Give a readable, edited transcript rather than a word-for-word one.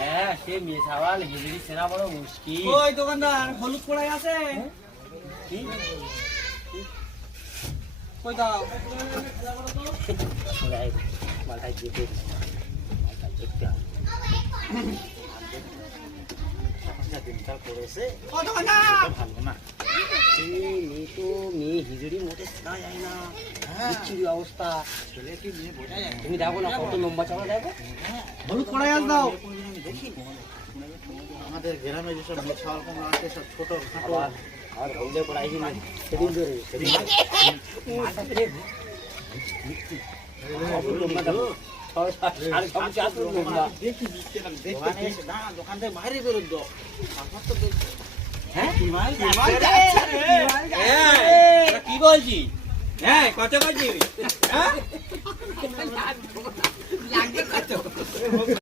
হ্যাঁ সে মেয়ে সাওয়াল হিজড়ি চেনা বড় মুশকিল। ওই দোকানদার হলুদ কড়াই আছে? কি? কই দাও? মালটাই যেতে মালটাই দেখতে হবে। দিনকাল করেছে ও দোকানদার ভালো না। মেয়ে তো মেয়ে হিজড়ি মোটে চেনা যায় না, বিচ্ছিরি অবস্থা। ছেলে কি মেয়ে বোঝা যায়? তুমি দেখো না কত লম্বা চাপা দেখো। হলুদ কড়াই আস দাও। দেখি আমাদের গ্রামে যেসব মেছাওয়াল কম আছে সব ছোট খাটো আর হলদে পড়াই কি নাই সেদিন ধরে সেদিন মাথা থেকে লম্বা দেখো সাড়ে 6 ফুট লম্বা। দেখি দোকানে এসে না দোকান থেকে বাইরে বেরোত দো আমার তো হ্যাঁ কি বলছি? হ্যাঁ কত করছি? হ্যাঁ